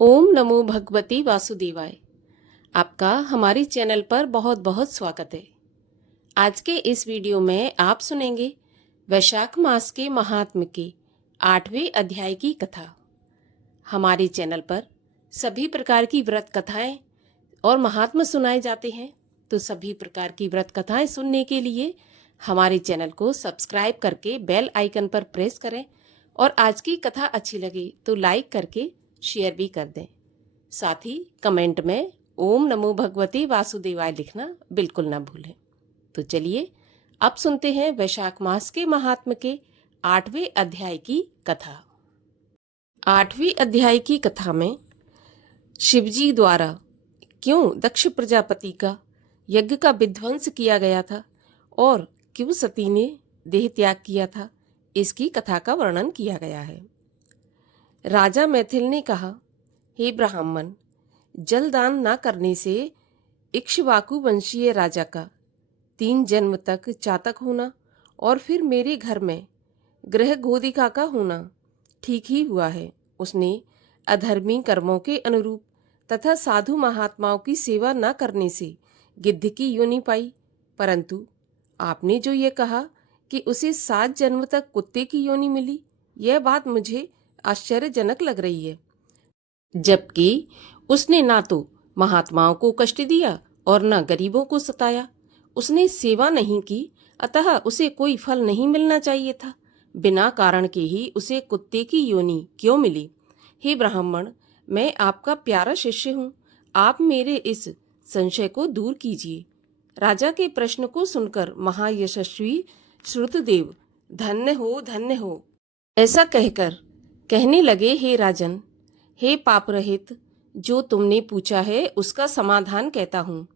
ओम नमो भगवती वासुदेवाय। आपका हमारी चैनल पर बहुत बहुत स्वागत है। आज के इस वीडियो में आप सुनेंगे वैशाख मास के महात्म्य के 8वें अध्याय की कथा। हमारे चैनल पर सभी प्रकार की व्रत कथाएं और महात्म्य सुनाए जाते हैं, तो सभी प्रकार की व्रत कथाएं सुनने के लिए हमारे चैनल को सब्सक्राइब करके बेल आइकन पर प्रेस करें और आज की कथा अच्छी लगी तो लाइक करके शेयर भी कर दें। साथ ही कमेंट में ओम नमो भगवते वासुदेवाय लिखना बिल्कुल ना भूलें। तो चलिए अब सुनते हैं वैशाख मास के महात्म्य के 8वें अध्याय की कथा। 8वें अध्याय की कथा में शिवजी द्वारा क्यों दक्ष प्रजापति का यज्ञ का विध्वंस किया गया था और क्यों सती ने देह त्याग किया था, इसकी कथा का वर्णन किया गया है। राजा मैथिल ने कहा, हे ब्राह्मण, जल दान न करने से इक्ष्वाकु वंशीय राजा का 3 जन्म तक चातक होना और फिर मेरे घर में गृह गोदिका का होना ठीक ही हुआ है। उसने अधर्मी कर्मों के अनुरूप तथा साधु महात्माओं की सेवा न करने से गिद्ध की योनि पाई, परंतु आपने जो ये कहा कि उसे 7 जन्म तक कुत्ते की योनि मिली, यह बात मुझे आश्चर्यजनक लग रही है। जबकि उसने ना तो महात्माओं को कष्ट दिया और न गरीबों को सताया। उसने सेवा नहीं की, अतः उसे कोई फल नहीं मिलना चाहिए था। बिना कारण के ही उसे कुत्ते की योनि क्यों मिली? हे ब्राह्मण, मैं आपका प्यारा शिष्य हूँ, आप मेरे इस संशय को दूर कीजिए। राजा के प्रश्न को सुनकर महायशस्वी श्रुतदेव धन्य हो ऐसा कहकर कहने लगे, हे राजन, हे पाप रहित, जो तुमने पूछा है उसका समाधान कहता हूँ।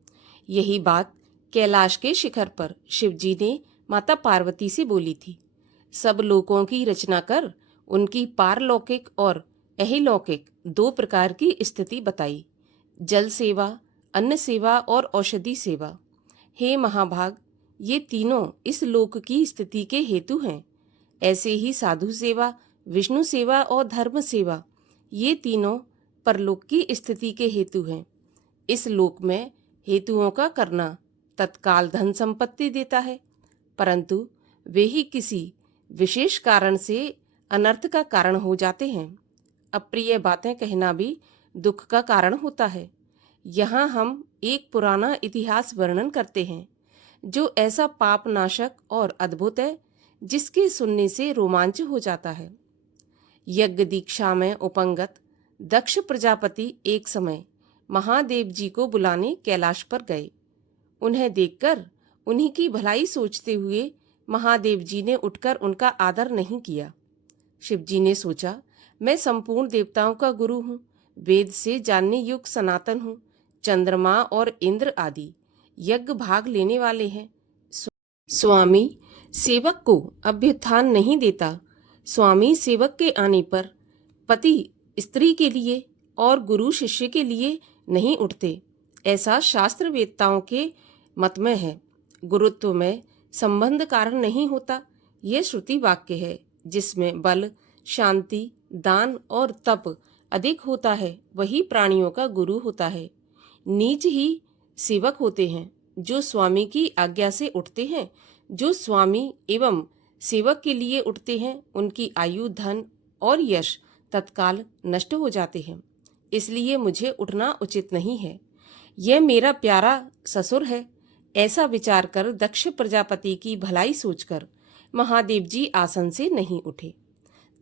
यही बात कैलाश के शिखर पर शिवजी ने माता पार्वती से बोली थी। सब लोकों की रचना कर उनकी पारलौकिक और अहिलौकिक 2 प्रकार की स्थिति बताई, जल सेवा, अन्न सेवा और औषधि सेवा। हे महाभाग, ये तीनों इस लोक की स्थिति के हेतु हैं। ऐसे ही साधु सेवा, विष्णु सेवा और धर्म सेवा, ये तीनों परलोक की स्थिति के हेतु हैं। इस लोक में हेतुओं का करना तत्काल धन संपत्ति देता है, परंतु वे ही किसी विशेष कारण से अनर्थ का कारण हो जाते हैं। अप्रिय बातें कहना भी दुख का कारण होता है। यहाँ हम एक पुराना इतिहास वर्णन करते हैं, जो ऐसा पाप नाशक और अद्भुत है, जिसके सुनने से रोमांच हो जाता है। यज्ञ दीक्षा में उपंगत दक्ष प्रजापति एक समय महादेव जी को बुलाने कैलाश पर गए। उन्हें देखकर उन्हीं की भलाई सोचते हुए महादेव जी ने उठकर उनका आदर नहीं किया। शिवजी ने सोचा, मैं संपूर्ण देवताओं का गुरु हूँ, वेद से जानने युक्त सनातन हूँ। चंद्रमा और इंद्र आदि यज्ञ भाग लेने वाले हैं। स्वामी सेवक को अभ्युत्थान नहीं देता। स्वामी सेवक के आने पर पति स्त्री के लिए और गुरु शिष्य के लिए नहीं उठते, ऐसा शास्त्र वेत्ताओं के मत में है। गुरुत्व में संबंध कारण नहीं होता, यह श्रुति वाक्य है। जिसमें बल, शांति, दान और तप अधिक होता है, वही प्राणियों का गुरु होता है। नीच ही सेवक होते हैं, जो स्वामी की आज्ञा से उठते हैं। जो स्वामी एवं सेवक के लिए उठते हैं, उनकी आयु, धन और यश तत्काल नष्ट हो जाते हैं। इसलिए मुझे उठना उचित नहीं है। यह मेरा प्यारा ससुर है, ऐसा विचार कर दक्ष प्रजापति की भलाई सोचकर महादेव जी आसन से नहीं उठे।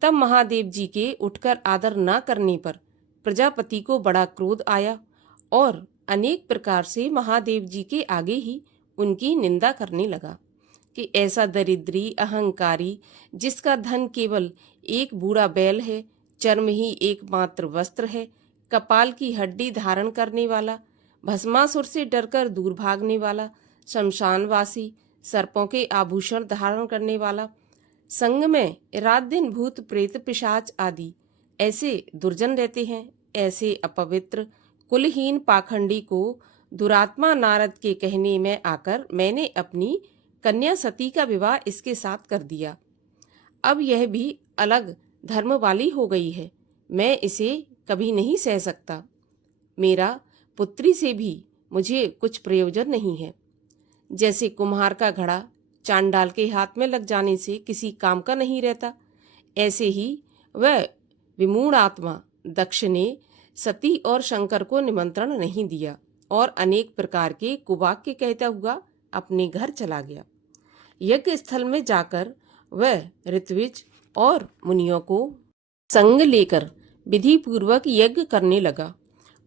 तब महादेव जी के उठकर आदर न करने पर प्रजापति को बड़ा क्रोध आया और अनेक प्रकार से महादेव जी के आगे ही उनकी निंदा करने लगा कि ऐसा दरिद्री, अहंकारी, जिसका धन केवल एक बूढ़ा बैल है, चर्म ही एकमात्र वस्त्र है, कपाल की हड्डी धारण करने वाला, भस्मासुर से डरकर दूर भागने वाला, शमशानवासी, सर्पों के आभूषण धारण करने वाला, संग में रात दिन भूत प्रेत पिशाच आदि ऐसे दुर्जन रहते हैं। ऐसे अपवित्र कुलहीन पाखंडी को दुरात्मा नारद के कहने में आकर मैंने अपनी कन्या सती का विवाह इसके साथ कर दिया। अब यह भी अलग धर्म वाली हो गई है। मैं इसे कभी नहीं सह सकता। मेरा पुत्री से भी मुझे कुछ प्रयोजन नहीं है। जैसे कुम्हार का घड़ा चांडाल के हाथ में लग जाने से किसी काम का नहीं रहता, ऐसे ही वह विमूढ़ आत्मा दक्ष ने सती और शंकर को निमंत्रण नहीं दिया और अनेक प्रकार के कुवाक्य कहता हुआ अपने घर चला गया। यज्ञ स्थल में जाकर वह ऋत्विज और मुनियों को संग लेकर विधि पूर्वक यज्ञ करने लगा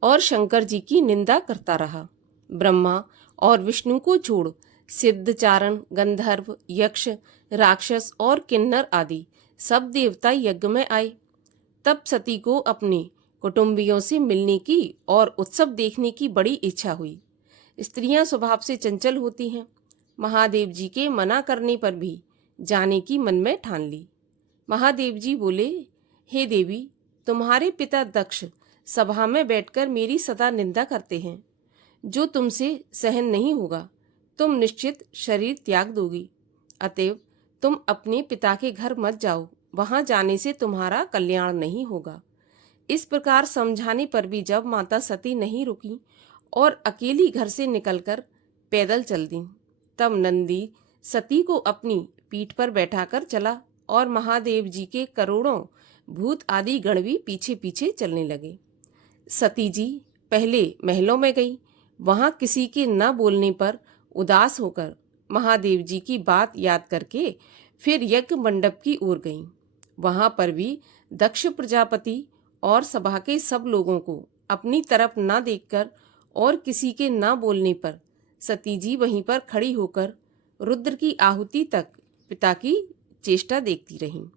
और शंकर जी की निंदा करता रहा। ब्रह्मा और विष्णु को छोड़ सिद्ध, चारण, गंधर्व, यक्ष, राक्षस और किन्नर आदि सब देवता यज्ञ में आए। तब सती को अपने कुटुंबियों से मिलने की और उत्सव देखने की बड़ी इच्छा हुई। स्त्रियां स्वभाव से चंचल होती हैं। महादेव जी के मना करने पर भी जाने की मन में ठान ली। महादेव जी बोले, हे देवी, तुम्हारे पिता दक्ष सभा में बैठकर मेरी सदा निंदा करते हैं, जो तुमसे सहन नहीं होगा। तुम निश्चित शरीर त्याग दोगी, अतएव तुम अपने पिता के घर मत जाओ, वहां जाने से तुम्हारा कल्याण नहीं होगा। इस प्रकार समझाने पर भी जब माता सती नहीं रुकी और अकेली घर से निकलकर पैदल चल दी, तब नंदी सती को अपनी पीठ पर बैठाकर चला और महादेव जी के करोड़ों भूत आदि गण भी पीछे पीछे चलने लगे। सती जी पहले महलों में गई। वहां किसी के न बोलने पर उदास होकर महादेव जी की बात याद करके फिर यज्ञ मंडप की ओर गईं। वहां पर भी दक्ष प्रजापति और सभा के सब लोगों को अपनी तरफ न देखकर और किसी के न बोलने पर सती जी वहीं पर खड़ी होकर रुद्र की आहुति तक पिता की चेष्टा देखती रहीं।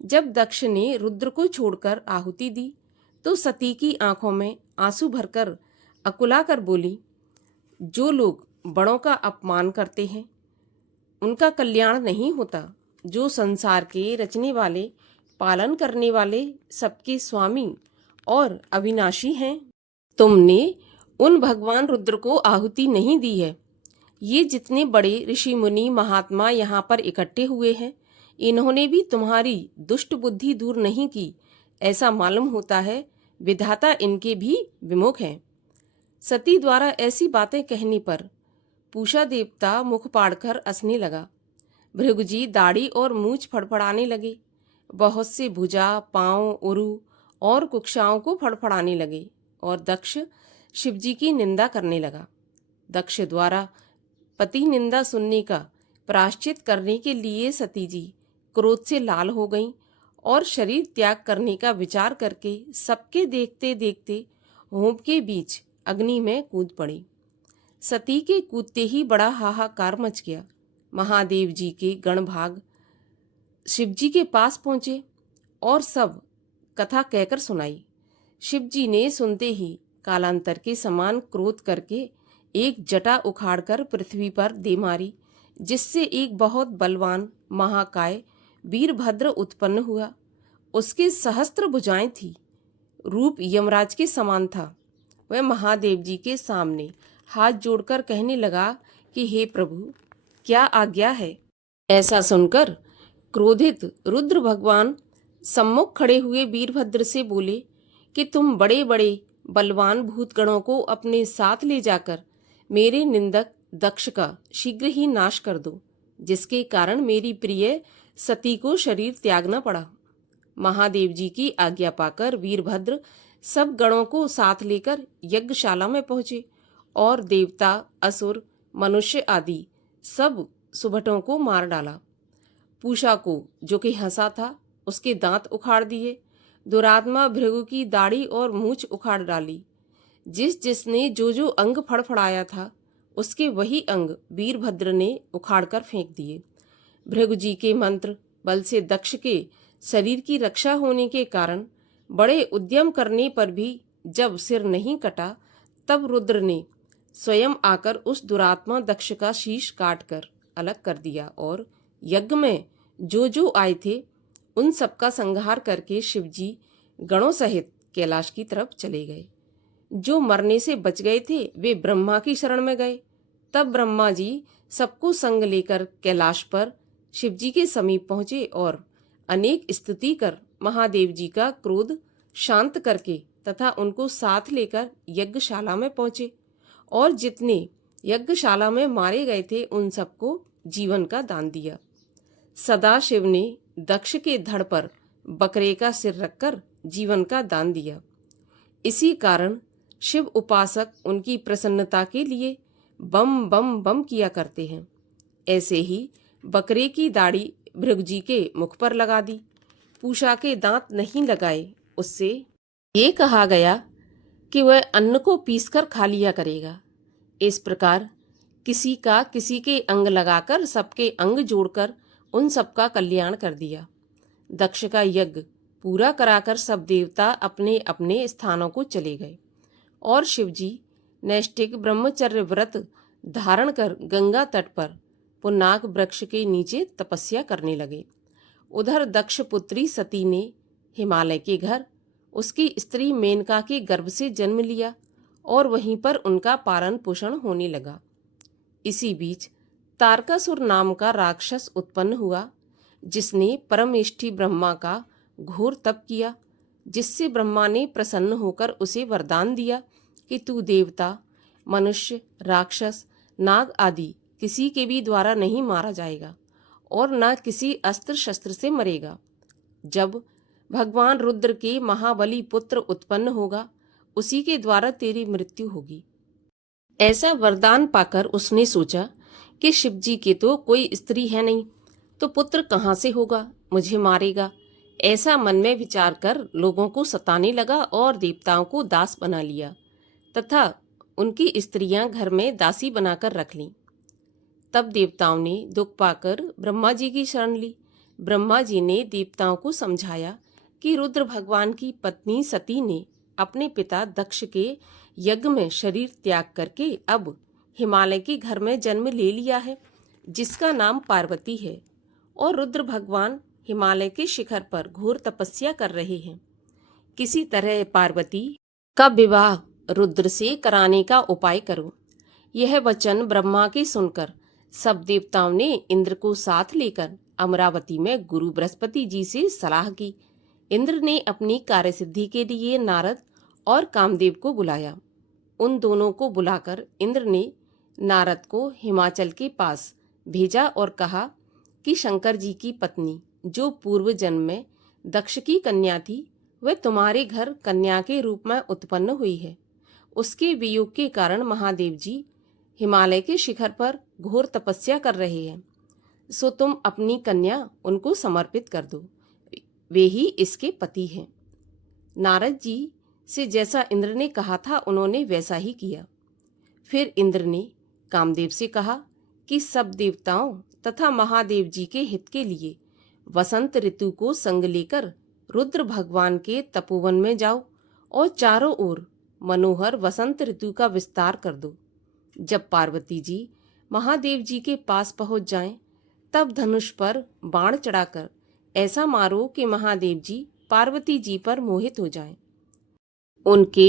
जब दक्ष ने रुद्र को छोड़कर आहुति दी तो सती की आंखों में आंसू भरकर अकुला कर बोली, जो लोग बड़ों का अपमान करते हैं उनका कल्याण नहीं होता। जो संसार के रचने वाले, पालन करने वाले, सबके स्वामी और अविनाशी हैं, तुमने उन भगवान रुद्र को आहुति नहीं दी है। ये जितने बड़े ऋषि मुनि महात्मा यहाँ पर इकट्ठे हुए हैं, इन्होंने भी तुम्हारी दुष्ट बुद्धि दूर नहीं की, ऐसा मालूम होता है। विधाता इनके भी विमुख हैं। सती द्वारा ऐसी बातें कहने पर पूषा देवता मुख पाड़कर हंसने लगा। भृगुजी दाढ़ी और मूछ फड़फड़ाने लगे। बहुत से भुजा, पांव, उरु और कुक्षाओं को फड़फड़ाने लगे और दक्ष शिवजी की निंदा करने लगा। दक्ष द्वारा पति निंदा सुनने का प्रायश्चित करने के लिए सती जी क्रोध से लाल हो गईं और शरीर त्याग करने का विचार करके सबके देखते देखते होम के बीच अग्नि में कूद पड़ी। सती के कूदते ही बड़ा हाहाकार मच गया। महादेव जी के गणभाग शिवजी के पास पहुंचे और सब कथा कहकर सुनाई। शिवजी ने सुनते ही कालांतर के समान क्रोध करके एक जटा उखाड़कर पृथ्वी पर दे मारी, जिससे एक बहुत बलवान महाकाय वीरभद्र उत्पन्न हुआ। उसके सहस्त्र भुजाएं थी। रूप यमराज के समान था। वह महादेव जी के सामने हाथ जोड़कर कहने लगा कि हे प्रभु, क्या आज्ञा है। ऐसा सुनकर क्रोधित रुद्र भगवान सम्मुख खड़े हुए वीरभद्र से बोले कि तुम बड़े बड़े बलवान भूतगणों को अपने साथ ले जाकर मेरे निंदक दक्ष का शीघ्र ही नाश कर दो, जिसके कारण मेरी प्रिय सती को शरीर त्यागना पड़ा। महादेव जी की आज्ञा पाकर वीरभद्र सब गणों को साथ लेकर यज्ञशाला में पहुंचे और देवता, असुर, मनुष्य आदि सब सुभटों को मार डाला। पूषा को, जो कि हंसा था, उसके दांत उखाड़ दिए। दुरात्मा भृगु की दाढ़ी और मूछ उखाड़ डाली। जिसने जो अंग फड़फड़ाया था, उसके वही अंग वीरभद्र ने उखाड़कर फेंक दिए। भृगु जी के मंत्र बल से दक्ष के शरीर की रक्षा होने के कारण बड़े उद्यम करने पर भी जब सिर नहीं कटा, तब रुद्र ने स्वयं आकर उस दुरात्मा दक्ष का शीश काटकर अलग कर दिया और यज्ञ में जो आए थे उन सबका संहार करके शिवजी गणों सहित कैलाश की तरफ चले गए। जो मरने से बच गए थे वे ब्रह्मा की शरण में गए। तब ब्रह्मा जी सबको संग लेकर कैलाश पर शिवजी के समीप पहुंचे और अनेक स्तुति कर महादेव जी का क्रोध शांत करके तथा उनको साथ लेकर यज्ञशाला में पहुंचे और जितने यज्ञशाला में मारे गए थे उन सबको जीवन का दान दिया। सदाशिव ने दक्ष के धड़ पर बकरे का सिर रखकर जीवन का दान दिया। इसी कारण शिव उपासक उनकी प्रसन्नता के लिए बम बम बम किया करते हैं। ऐसे ही बकरे की दाढ़ी भृगु के मुख पर लगा दी, पूषा के दांत नहीं लगाए। उससे ये कहा गया कि वह अन्न को पीसकर खा लिया करेगा। इस प्रकार किसी का किसी के अंग लगाकर सबके अंग जोड़कर उन सबका कल्याण कर दिया। दक्ष का यज्ञ पूरा कराकर सब देवता अपने अपने स्थानों को चले गए और शिवजी नैष्ठिक ब्रह्मचर्य व्रत धारण कर गंगा तट पर पुन्नाग वृक्ष के नीचे तपस्या करने लगे। उधर दक्ष पुत्री सती ने हिमालय के घर उसकी स्त्री मेनका के गर्भ से जन्म लिया और वहीं पर उनका पालन पोषण होने लगा। इसी बीच तारकासुर नाम का राक्षस उत्पन्न हुआ, जिसने परमेष्ठी ब्रह्मा का घोर तप किया, जिससे ब्रह्मा ने प्रसन्न होकर उसे वरदान दिया कि तू देवता, मनुष्य, राक्षस, नाग आदि किसी के भी द्वारा नहीं मारा जाएगा और न किसी अस्त्र शस्त्र से मरेगा। जब भगवान रुद्र के महाबली पुत्र उत्पन्न होगा, उसी के द्वारा तेरी मृत्यु होगी। ऐसा वरदान पाकर उसने सोचा कि शिवजी के तो कोई स्त्री है नहीं, तो पुत्र कहाँ से होगा, मुझे मारेगा। ऐसा मन में विचार कर लोगों को सताने लगा और देवताओं को दास बना लिया तथा उनकी स्त्रियां घर में दासी बनाकर रख लीं। तब देवताओं ने दुख पाकर ब्रह्मा जी की शरण ली। ब्रह्मा जी ने देवताओं को समझाया कि रुद्र भगवान की पत्नी सती ने अपने पिता दक्ष के यज्ञ में शरीर त्याग करके अब हिमालय के घर में जन्म ले लिया है, जिसका नाम पार्वती है, और रुद्र भगवान हिमालय के शिखर पर घोर तपस्या कर रहे हैं। किसी तरह पार्वती का विवाह रुद्र से कराने का उपाय करो। यह वचन ब्रह्मा के सुनकर सब देवताओं ने इंद्र को साथ लेकर अमरावती में गुरु बृहस्पति जी से सलाह की। इंद्र ने अपनी कार्यसिद्धि के लिए नारद और कामदेव को बुलाया। उन दोनों को बुलाकर इंद्र ने नारद को हिमाचल के पास भेजा और कहा कि शंकर जी की पत्नी, जो पूर्व जन्म में दक्ष की कन्या थी, वह तुम्हारे घर कन्या के रूप में उत्पन्न हुई है। उसके वियोग के कारण महादेव जी हिमालय के शिखर पर घोर तपस्या कर रहे हैं, सो तुम अपनी कन्या उनको समर्पित कर दो, वे ही इसके पति हैं। नारद जी से जैसा इंद्र ने कहा था, उन्होंने वैसा ही किया। फिर इंद्र ने कामदेव से कहा कि सब देवताओं तथा महादेव जी के हित के लिए वसंत ऋतु को संग लेकर रुद्र भगवान के तपोवन में जाओ और चारों ओर मनोहर वसंत ऋतु का विस्तार कर दो। जब पार्वती जी महादेव जी के पास पहुंच जाएं, तब धनुष पर बाण चढ़ाकर ऐसा मारो कि महादेव जी पार्वती जी पर मोहित हो जाएं। उनके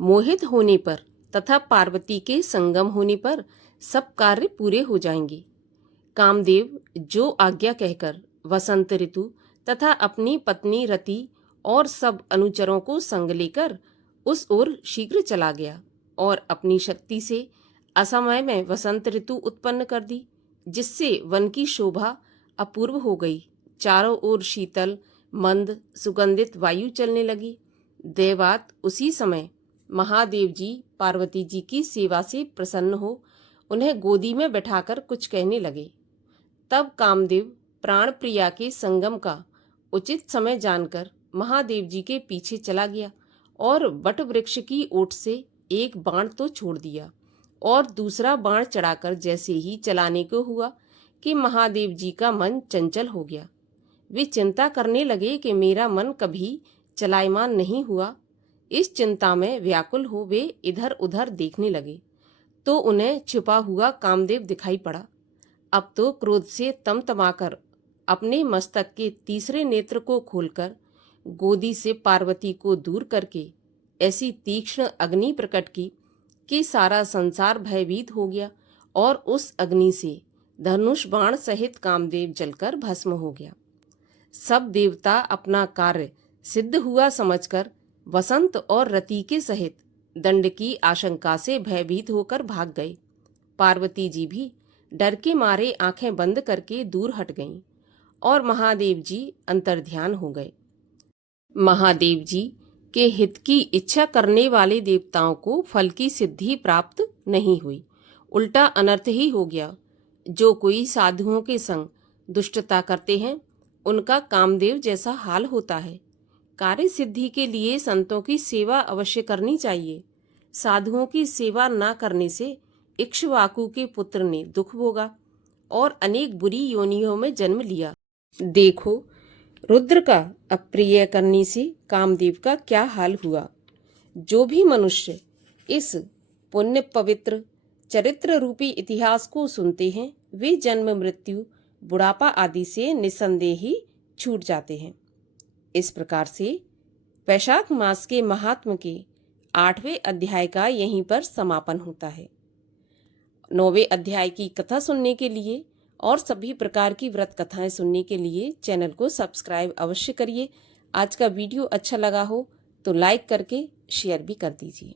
मोहित होने पर तथा पार्वती के संगम होने पर सब कार्य पूरे हो जाएंगे। कामदेव जो आज्ञा कहकर वसंत ऋतु तथा अपनी पत्नी रति और सब अनुचरों को संग लेकर उस ओर शीघ्र चला गया और अपनी शक्ति से असमय में वसंत ऋतु उत्पन्न कर दी, जिससे वन की शोभा अपूर्व हो गई। चारों ओर शीतल मंद सुगंधित वायु चलने लगी। देवात उसी समय महादेव जी पार्वती जी की सेवा से प्रसन्न हो उन्हें गोदी में बैठाकर कुछ कहने लगे। तब कामदेव प्राण प्रिया के संगम का उचित समय जानकर महादेव जी के पीछे चला गया और वट वृक्ष की ओट से एक बाण तो छोड़ दिया और दूसरा बाण चढ़ाकर जैसे ही चलाने को हुआ कि महादेव जी का मन चंचल हो गया। वे चिंता करने लगे कि मेरा मन कभी चलायमान नहीं हुआ। इस चिंता में व्याकुल हो वे इधर उधर देखने लगे तो उन्हें छुपा हुआ कामदेव दिखाई पड़ा। अब तो क्रोध से तमतमाकर अपने मस्तक के तीसरे नेत्र को खोलकर गोदी से पार्वती को दूर करके ऐसी तीक्ष्ण अग्नि प्रकट की कि सारा संसार भयभीत हो गया और उस अग्नि से धनुष बाण सहित कामदेव जलकर भस्म हो गया। सब देवता अपना कार्य सिद्ध हुआ समझकर वसंत और रति के सहित दंड की आशंका से भयभीत होकर भाग गए। पार्वती जी भी डर के मारे आंखें बंद करके दूर हट गईं और महादेव जी अंतर्ध्यान हो गए। महादेव जी के हित की इच्छा करने वाले देवताओं को फल की सिद्धि प्राप्त नहीं हुई, उल्टा अनर्थ ही हो गया। जो कोई साधुओं के संग दुष्टता करते हैं उनका कामदेव जैसा हाल होता है। कार्य सिद्धि के लिए संतों की सेवा अवश्य करनी चाहिए। साधुओं की सेवा न करने से इक्ष्वाकु के पुत्र ने दुख भोगा और अनेक बुरी योनियों में जन्म लिया। देखो रुद्र का अप्रिय करने से कामदेव का क्या हाल हुआ। जो भी मनुष्य इस पुण्य पवित्र चरित्र रूपी इतिहास को सुनते हैं वे जन्म मृत्यु बुढ़ापा आदि से निसंदेह ही छूट जाते हैं। इस प्रकार से वैशाख मास के महात्म के 8वें अध्याय का यहीं पर समापन होता है। 9वें अध्याय की कथा सुनने के लिए और सभी प्रकार की व्रत कथाएं सुनने के लिए चैनल को सब्सक्राइब अवश्य करिए। आज का वीडियो अच्छा लगा हो तो लाइक करके शेयर भी कर दीजिए।